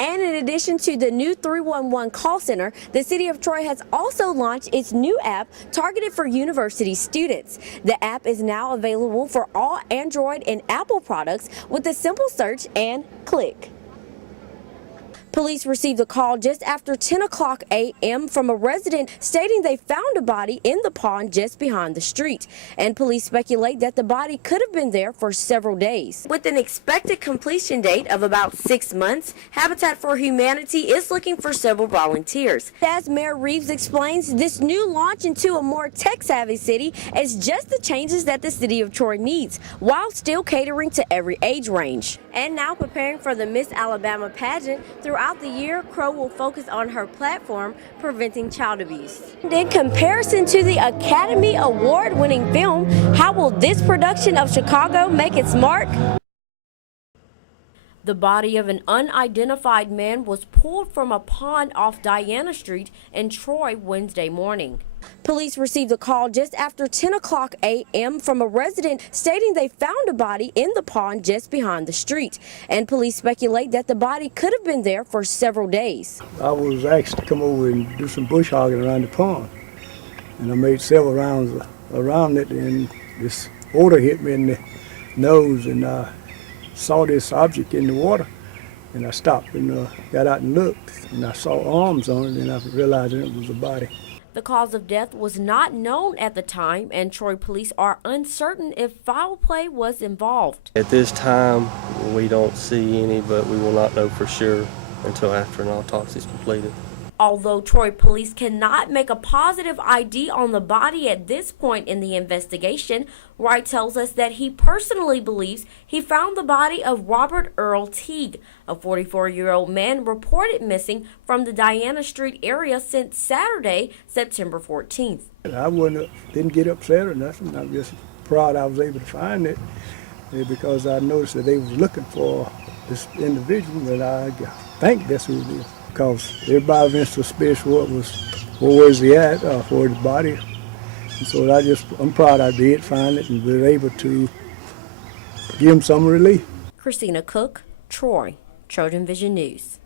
And in addition to the new 311 call center, the City of Troy has also launched its new app targeted for university students. The app is now available for all Android and Apple products with a simple search and click. Police received a call just after 10 o'clock a.m. from a resident stating they found a body in the pond just behind the street. And police speculate that the body could have been there for several days. With an expected completion date of about 6 months, Habitat for Humanity is looking for several volunteers. As Mayor Reeves explains, this new launch into a more tech-savvy city is just the changes that the City of Troy needs, while still catering to every age range. And now preparing for the Miss Alabama pageant, throughout the year, Crow will focus on her platform, Preventing Child Abuse. And in comparison to the Academy Award-winning film, how will this production of Chicago make its mark? The body of an unidentified man was pulled from a pond off Diana Street in Troy Wednesday morning. Police received a call just after 10 o'clock a.m. from a resident stating they found a body in the pond just behind the street. And police speculate that the body could have been there for several days. I was asked to come over and do some bush hogging around the pond. And I made several rounds around it, and this odor hit me in the nose, and I saw this object in the water. And I stopped and got out and looked, and I saw arms on it, and I realized that it was a body. The cause of death was not known at the time, and Troy police are uncertain if foul play was involved. At this time, we don't see any, but we will not know for sure until after an autopsy is completed. Although Troy police cannot make a positive ID on the body at this point in the investigation, Wright tells us that he personally believes he found the body of Robert Earl Teague, a 44-year-old man reported missing from the Diana Street area since Saturday, September 14th. I didn't get upset or nothing. I'm just proud I was able to find it because I noticed that they was looking for this individual, and I think that's who it is. Because everybody was suspicious where was he at for his body. And so I'm proud I did find it and was able to give him some relief. Christina Cook, Troy, Trojan Vision News.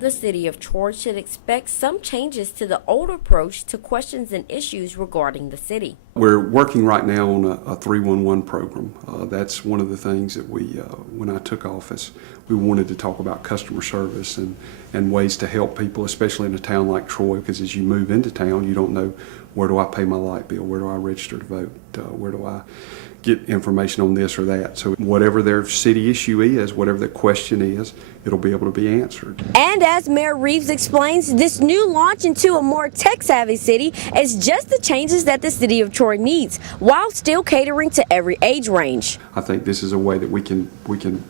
The City of Troy should expect some changes to the old approach to questions and issues regarding the city. We're working right now on a 311 program. That's one of the things that when I took office, we wanted to talk about customer service and ways to help people, especially in a town like Troy, because as you move into town, you don't know, where do I pay my light bill, where do I register to vote, where do I get information on this or that. So whatever their city issue is, whatever the question is, it'll be able to be answered. And as Mayor Reeves explains, this new launch into a more tech-savvy city is just the changes that the City of Troy needs, while still catering to every age range. I think this is a way that we can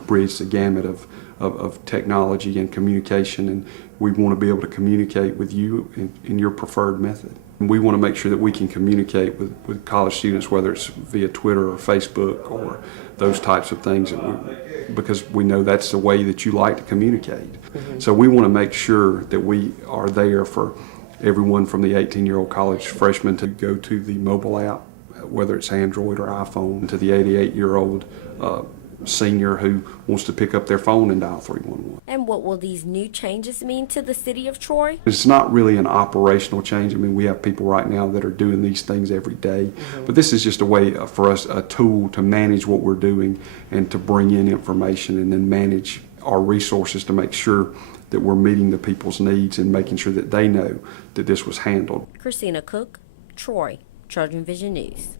bridge the gamut of technology and communication, and we want to be able to communicate with you in your preferred method. We want to make sure that we can communicate with college students, whether it's via Twitter or Facebook or those types of things, because we know that's the way that you like to communicate. So we want to make sure that we are there for everyone from the 18-year-old college freshman to go to the mobile app, whether it's Android or iPhone, to the 88-year-old senior who wants to pick up their phone and dial 311. And what will these new changes mean to the City of Troy? It's not really an operational change. I mean, we have people right now that are doing these things every day, but this is just a way for us, a tool to manage what we're doing and to bring in information and then manage our resources to make sure that we're meeting the people's needs and making sure that they know that this was handled. Christina Cook, Troy, Trojan Vision News.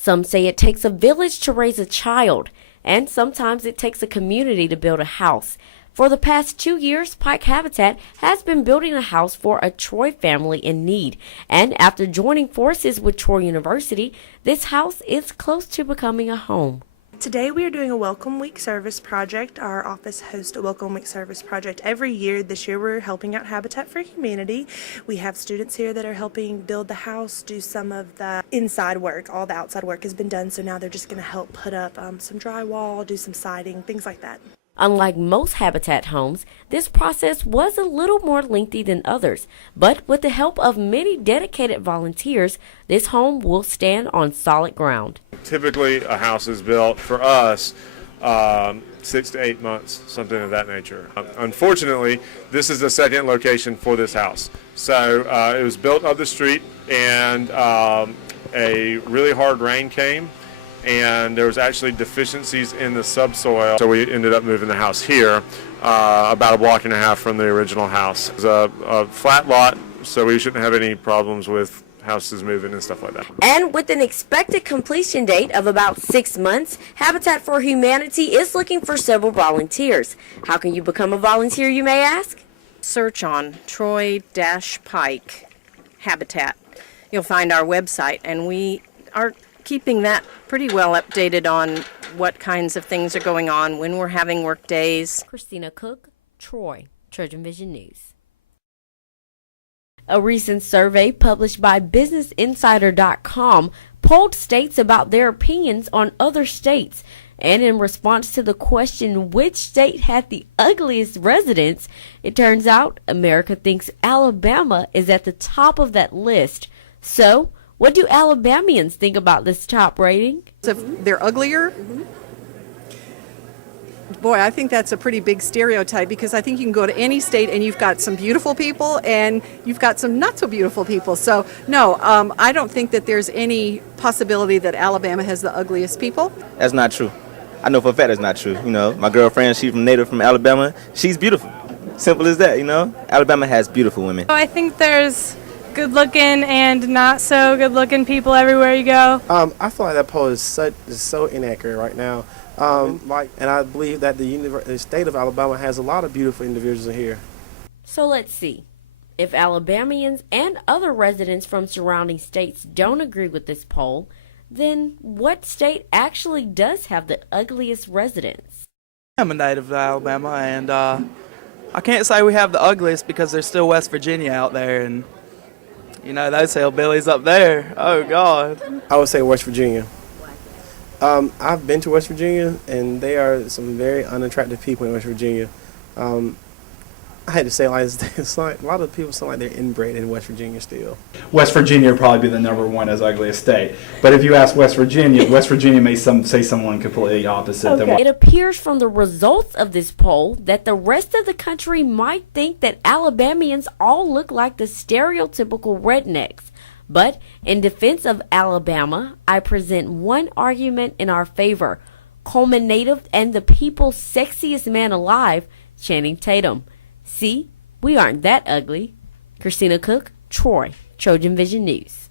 Some say it takes a village to raise a child, and sometimes it takes a community to build a house. For the past 2 years, Pike Habitat has been building a house for a Troy family in need. And after joining forces with Troy University, this house is close to becoming a home. Today we are doing a Welcome Week service project. Our office hosts a Welcome Week service project every year. This year we're helping out Habitat for Humanity. We have students here that are helping build the house, do some of the inside work. All the outside work has been done, so now they're just going to help put up some drywall, do some siding, things like that. Unlike most Habitat homes, this process was a little more lengthy than others, but with the help of many dedicated volunteers, this home will stand on solid ground. Typically, a house is built for us 6 to 8 months, something of that nature. Unfortunately, this is the second location for this house. So it was built up the street, and a really hard rain came, and there was actually deficiencies in the subsoil. So we ended up moving the house here, about a block and a half from the original house. It's a flat lot, so we shouldn't have any problems with houses moving and stuff like that. And with an expected completion date of about 6 months, Habitat for Humanity is looking for several volunteers. How can you become a volunteer, you may ask? Search on Troy-Pike Habitat. You'll find our website, and we are keeping that pretty well updated on what kinds of things are going on, when we're having work days. Christina Cook, Troy, Trojan Vision News. A recent survey published by BusinessInsider.com polled states about their opinions on other states. And in response to the question which state had the ugliest residents, it turns out America thinks Alabama is at the top of that list. So, what do Alabamians think about this top rating? If they're uglier? Boy, I think that's a pretty big stereotype, because I think you can go to any state and you've got some beautiful people and you've got some not so beautiful people. So, no, I don't think that there's any possibility that Alabama has the ugliest people. That's not true. I know for a fact that's not true. You know, my girlfriend, she's native from Alabama. She's beautiful. Simple as that, you know. Alabama has beautiful women. I think there's good-looking and not so good-looking people everywhere you go. I feel like that poll is so inaccurate right now. And I believe that the state of Alabama has a lot of beautiful individuals in here. So let's see. If Alabamians and other residents from surrounding states don't agree with this poll, then what state actually does have the ugliest residents? I'm a native of Alabama, and I can't say we have the ugliest, because there's still West Virginia out there, and you know, those hillbillies up there, oh God. I would say West Virginia. I've been to West Virginia, and they are some very unattractive people in West Virginia. I had to say, like, it's like a lot of people sound like they're inbred in West Virginia still. West Virginia would probably be the #1 as ugliest state. But if you ask West Virginia may say someone completely opposite. It appears from the results of this poll that the rest of the country might think that Alabamians all look like the stereotypical rednecks. But in defense of Alabama, I present one argument in our favor. Coleman native and the people's sexiest man alive, Channing Tatum. See, we aren't that ugly. Christina Cook, Troy, Trojan Vision News.